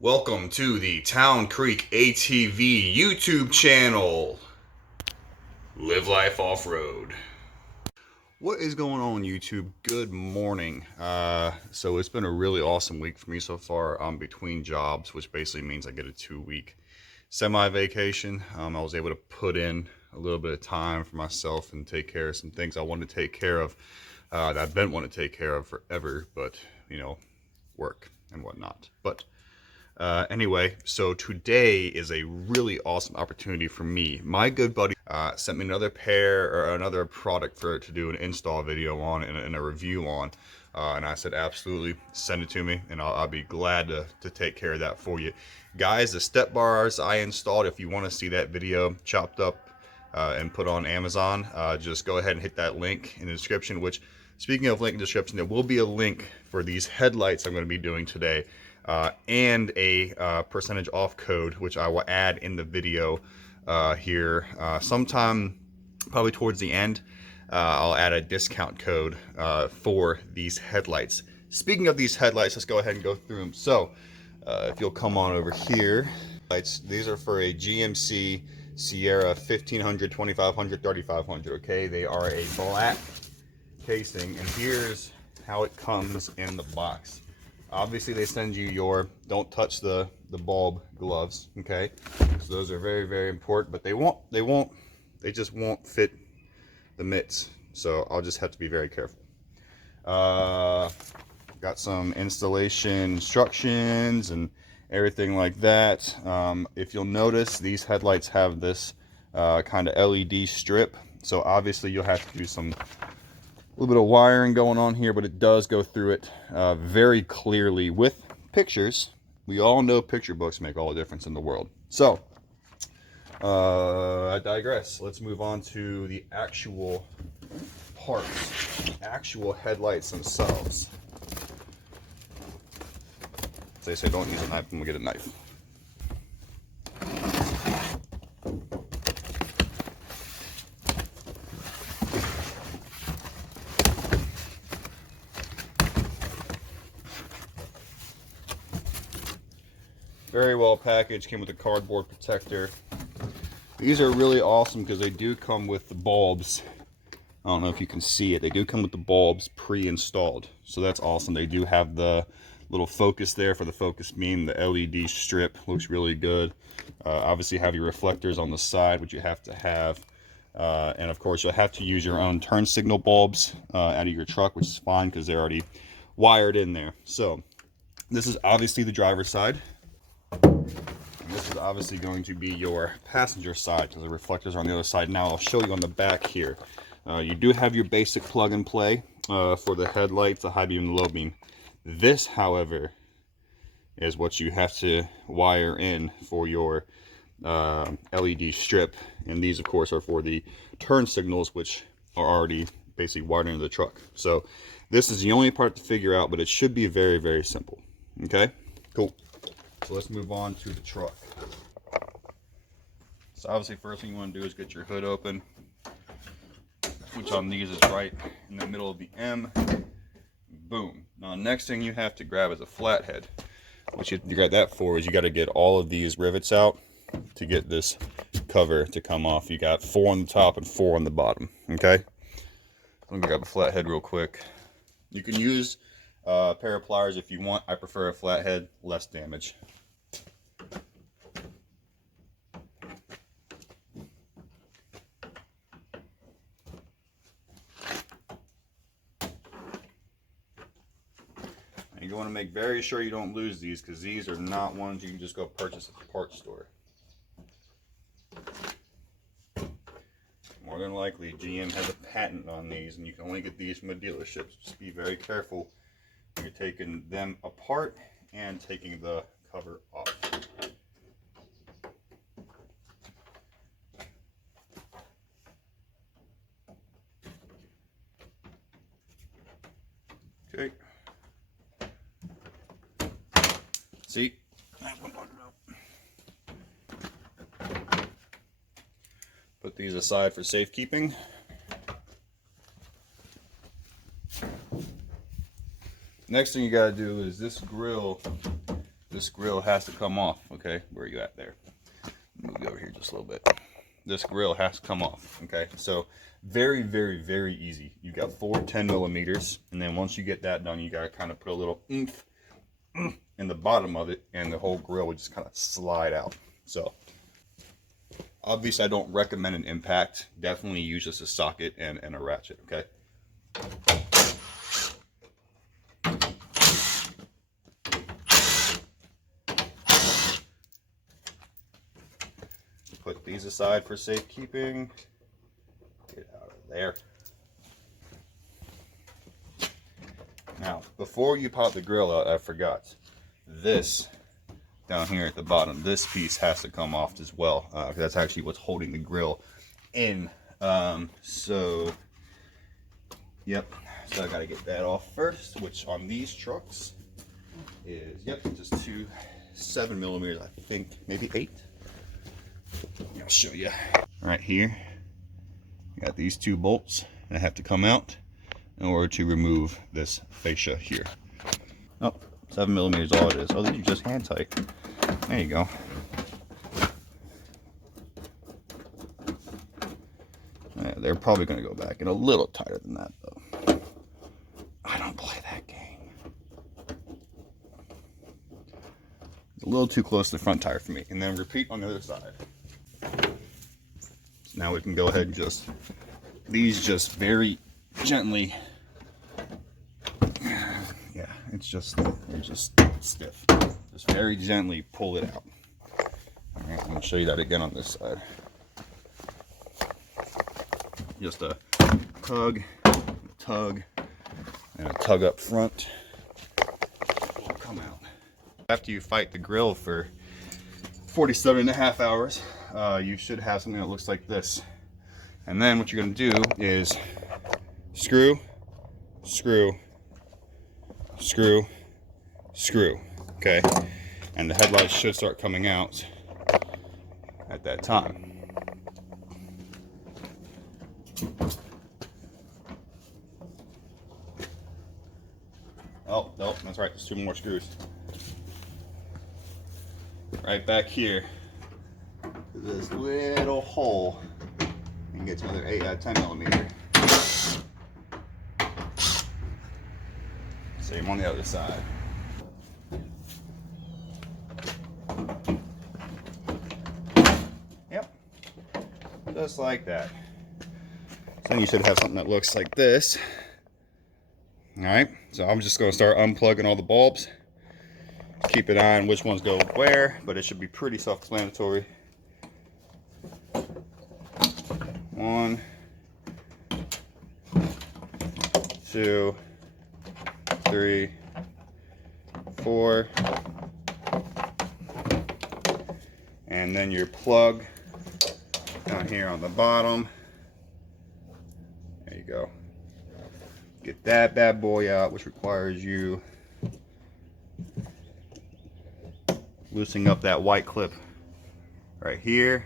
Welcome to the Town Creek ATV YouTube channel. Live life off-road. What is going on, YouTube? Good morning. So it's been a really awesome week for me so far. I'm between jobs, which basically means I get a 2-week semi-vacation. I was able to put in a little bit of time for myself and take care of some things I wanted to take care of that I've been wanting to take care of forever, but work and whatnot. But anyway, so today is a really awesome opportunity for me. My good buddy sent me another pair or another product for it to do an install video on and a review on. And I said, absolutely, send it to me, and I'll be glad to take care of that for you. Guys, the step bars I installed, if you want to see that video chopped up and put on Amazon, just go ahead and hit that link in the description, which, speaking of link in the description, there will be a link for these headlights I'm going to be doing today. And a percentage off code, which I will add in the video here sometime probably towards the end. I'll add a discount code for these headlights. Speaking of these headlights, let's go ahead and go through them. So if you'll come on over here, these are for a GMC Sierra 1500, 2500, 3500. Okay, they are a black casing, and here's how it comes in the box. Obviously, they send you your don't touch the bulb gloves. Okay, so those are very, very important, but they just won't fit the mitts, so I'll just have to be very careful. Got some installation instructions and everything like that. If you'll notice, these headlights have this kind of LED strip, so obviously you'll have to do some little bit of wiring going on here, but it does go through it very clearly with pictures. We all know picture books make all the difference in the world. So I digress. Let's move on to the actual parts, actual headlights themselves. As they say, don't use a knife when we get a knife. Very well packaged, came with a cardboard protector. These are really awesome because they do come with the bulbs. I don't know if you can see it. They do come with the bulbs pre-installed. So that's awesome. They do have the little focus there for the focus beam. The LED strip looks really good. Obviously have your reflectors on the side, which you have to have. And of course you'll have to use your own turn signal bulbs out of your truck, which is fine because they're already wired in there. So this is obviously the driver's side. And this is obviously going to be your passenger side because the reflectors are on the other side. Now I'll show you on the back here. You do have your basic plug and play for the headlights, the high beam and the low beam. This, however, is what you have to wire in for your LED strip. And these, of course, are for the turn signals, which are already basically wired into the truck. So this is the only part to figure out, but it should be very, very simple. Okay, cool. So let's move on to the truck. So obviously first thing you want to do is get your hood open, which on these is right in the middle of the M. Boom. Now next thing you have to grab is a flathead. What you grab that for is you got to get all of these rivets out to get this cover to come off. You got 4 on the top and 4 on the bottom. Okay. Let me grab a flathead real quick. You can use a pair of pliers if you want. I prefer a flathead, less damage. You want to make very sure you don't lose these, because these are not ones you can just go purchase at the parts store. More than likely, GM has a patent on these, and you can only get these from the dealerships. Just be very careful when you're taking them apart and taking the cover off. Okay. See? Put these aside for safekeeping. Next thing you gotta do is this this grill has to come off. Okay, where are you at there? Move you over here just a little bit. This grill has to come off. Okay, so very, very, very easy. You got 4 10mm, and then once you get that done, you gotta kind of put a little oomph in the bottom of it, and the whole grill would just kind of slide out. So obviously I don't recommend an impact. Definitely use just a socket and a ratchet. Okay, put these aside for safekeeping. Get out of there. Now, before you pop the grill out, I forgot. This down here at the bottom, this piece has to come off as well. Because that's actually what's holding the grill in. So, yep. So I gotta get that off first, which on these trucks is, yep, just 2 7mm, I think, maybe 8. I'll show you. Right here, I got these 2 bolts that have to come out in order to remove this fascia here. Oh, 7mm is all it is. Oh, these are just hand tight. There you go. Yeah, they're probably going to go back in a little tighter than that, though. I don't play that game. It's a little too close to the front tire for me. And then repeat on the other side. So now we can go ahead and just, these just very gently, yeah, it's just stiff. Just very gently pull it out. All right, I'm going to show you that again on this side. Just a tug, and a tug up front. It'll come out. After you fight the grill for 47.5 hours, you should have something that looks like this. And then what you're going to do is screw, screw, screw, screw. Okay, and the headlights should start coming out at that time. Oh, nope, that's right, there's 2 more screws. Right back here, this little hole, you can get to another 10mm. Same on the other side. Yep, just like that. So then you should have something that looks like this. Alright, so I'm just going to start unplugging all the bulbs. Keep an eye on which ones go where, but it should be pretty self-explanatory. 1, 2, 3, 4, and then your plug down here on the bottom. There you go. Get that bad boy out, which requires you loosening up that white clip right here,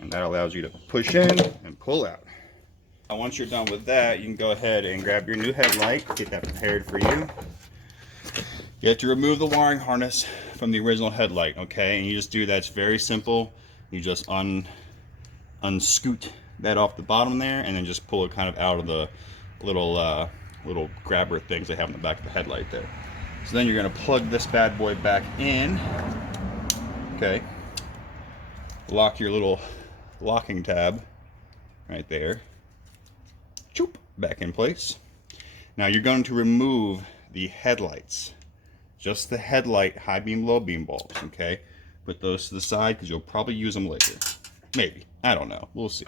and that allows you to push in and pull out. Now, once you're done with that, you can go ahead and grab your new headlight, get that prepared for you. You have to remove the wiring harness from the original headlight, okay? And you just do that. It's very simple. You just unscoot that off the bottom there, and then just pull it kind of out of the little grabber things they have in the back of the headlight there. So then you're going to plug this bad boy back in. Okay. Lock your little locking tab right there. Choop, back in place. Now you're going to remove the headlights. Just the headlight high beam, low beam bulbs, okay? Put those to the side because you'll probably use them later. Maybe. I don't know. We'll see.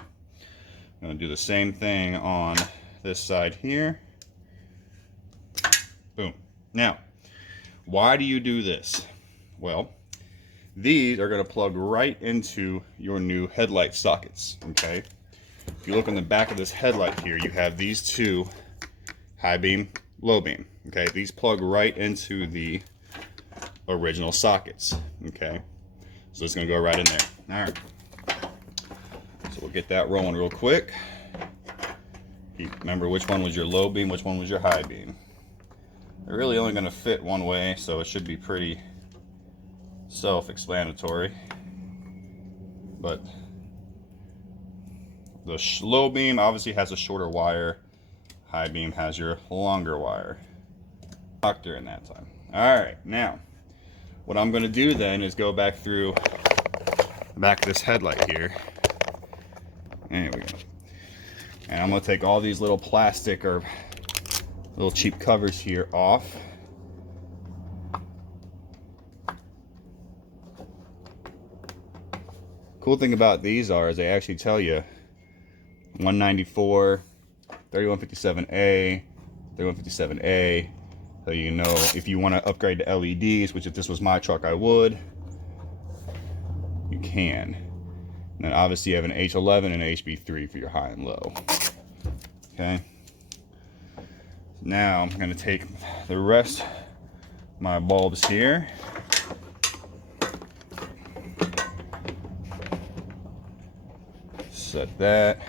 I'm going to do the same thing on this side here. Boom. Now, why do you do this? Well, these are going to plug right into your new headlight sockets, okay? If you look on the back of this headlight here, you have these 2 high beam, low beam, okay? These plug right into the original sockets, okay? So it's going to go right in there. All right. So we'll get that rolling real quick. Remember which one was your low beam, which one was your high beam. They're really only going to fit one way, so it should be pretty self-explanatory. But the low beam obviously has a shorter wire. High beam has your longer wire. Talk during that time. Alright, now what I'm going to do then is go back through the back of this headlight here. There we go. And I'm going to take all these little plastic or little cheap covers here off. Cool thing about these is they actually tell you 194, 3157A, 3157A. So you know if you want to upgrade to LEDs, which if this was my truck I would, you can. And then obviously you have an H11 and an HB3 for your high and low. Okay. Now I'm going to take the rest of my bulbs here. Set that.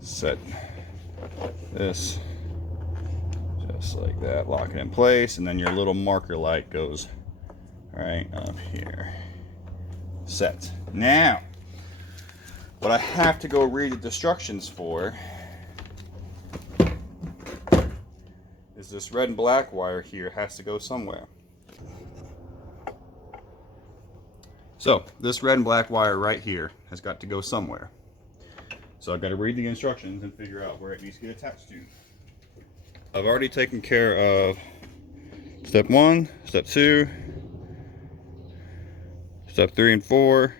Set this just like that. Lock it in place, and then your little marker light goes right up here. Set. Now, what I have to go read the instructions for is this red and black wire here has to go somewhere. So this red and black wire right here has got to go somewhere. So I've got to read the instructions and figure out where it needs to get attached to. I've already taken care of step 1, step 2, step 3 and 4.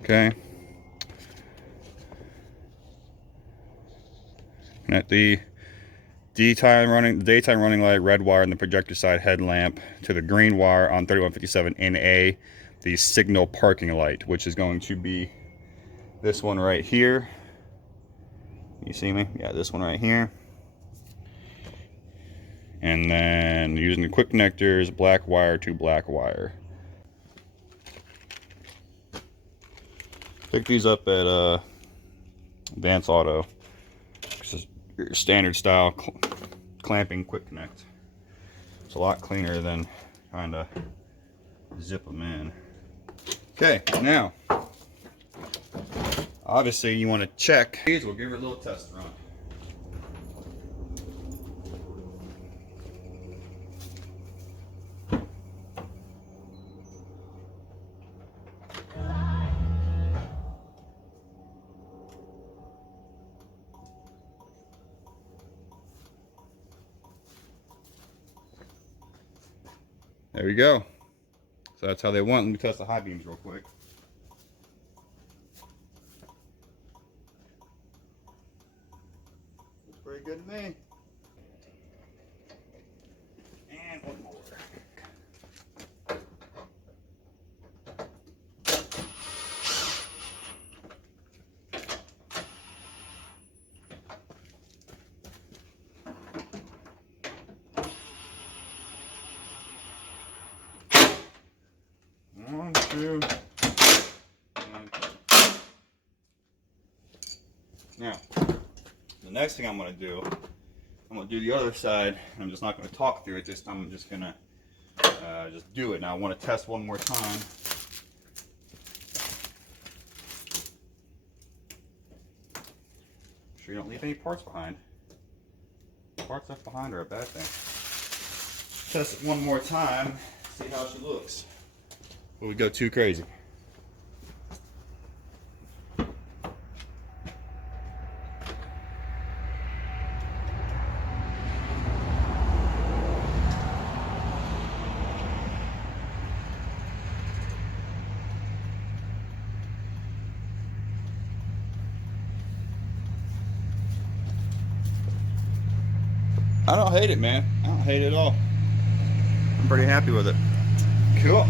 Okay. And at the daytime running light, red wire, and the projector side headlamp to the green wire on 3157 NA, the signal parking light, which is going to be this one right here. You see me? Yeah, this one right here. And then using the quick connectors, black wire to black wire. Pick these up at Advanced Auto. This is your standard style clamping quick connect. It's a lot cleaner than trying to zip them in. Okay, now obviously you want to check these. We'll give her a little test run. There we go. So that's how they want. Let me test the high beams real quick. Looks pretty good to me. And one more. One, two, and now the next thing I'm going to do, I'm going to do the other side. I'm just not going to talk through it this time. I'm just going to just do it. Now I want to test one more time. Make sure you don't leave any parts behind. Parts left behind are a bad thing. Test it one more time. See how she looks. Will we go too crazy? I don't hate it, man. I don't hate it at all. I'm pretty happy with it. Cool.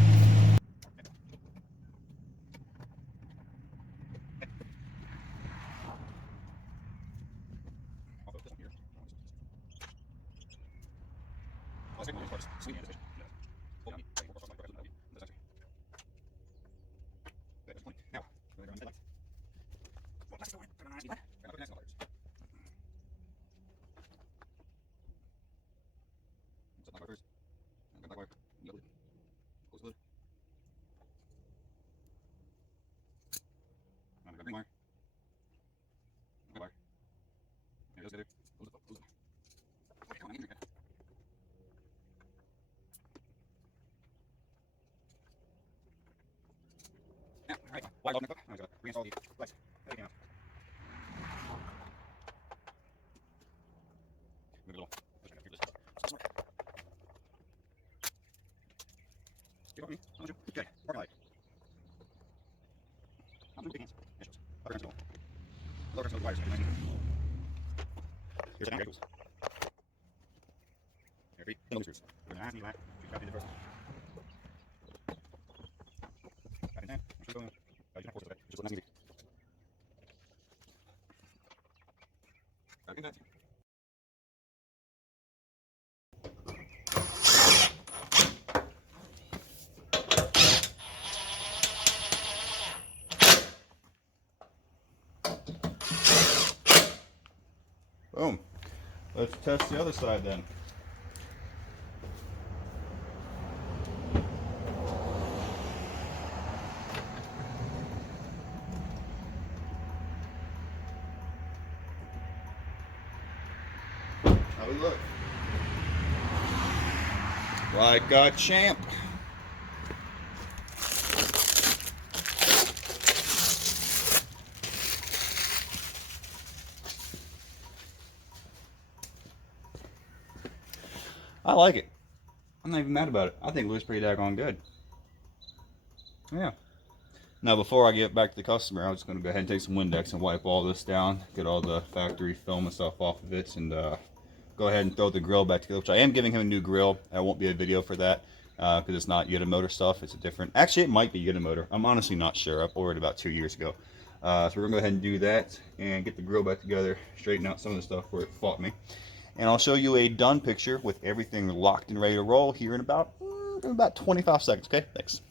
Alright, wide open. I'm going to reinstall the lights. There you go. Move a little. Okay, parking light. Big hands. Upper hands. Lower hands. Wires. Here's the down cables. There, feet. Don't lose screws. We're going to ask me lap. She's got to do the first. Back in 10. I'm sure going. You can have force with it. Just nice and easy. Back in 10. Boom. Let's test the other side then. How we look? Like a champ. I like it. I'm not even mad about it. I think it looks pretty daggone good. Yeah. Now before I get back to the customer, I'm just going to go ahead and take some Windex and wipe all this down, get all the factory film and stuff off of it, and go ahead and throw the grill back together, which I am giving him a new grill. There won't be a video for that because it's not Yutamotor stuff. It's a different, actually it might be Yutamotor. I'm honestly not sure. I ordered about 2 years ago. So we're going to go ahead and do that and get the grill back together, straighten out some of the stuff where it fought me. And I'll show you a done picture with everything locked and ready to roll here in about 25 seconds, okay? Thanks.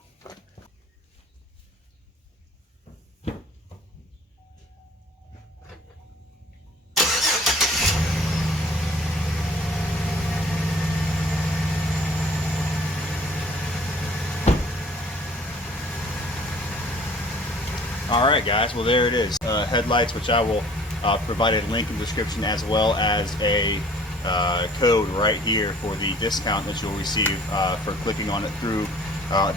Alright guys, well there it is. Headlights, which I will provide a link in the description as well as a code right here for the discount that you'll receive for clicking on it through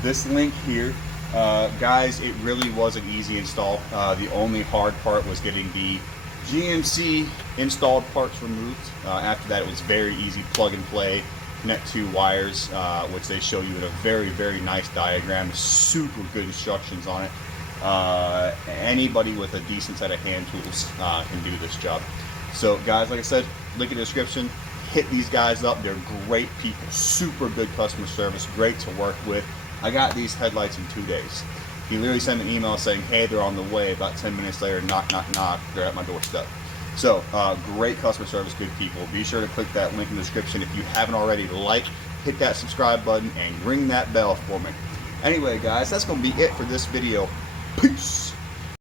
this link here. Guys, it really was an easy install. The only hard part was getting the GMC installed parts removed. After that it was very easy, plug and play, connect two wires, which they show you in a very, very nice diagram, super good instructions on it. Anybody with a decent set of hand tools can do this job. So guys, like I said, link in the description. Hit these guys up. They're great people, super good customer service, great to work with. I got these headlights in 2 days. He literally sent an email saying, hey, they're on the way. About 10 minutes later, knock, knock, knock, they're at my doorstep. So great customer service, good people. Be sure to click that link in the description. If you haven't already, hit that subscribe button and ring that bell for me. Anyway guys, that's going to be it for this video. Peace.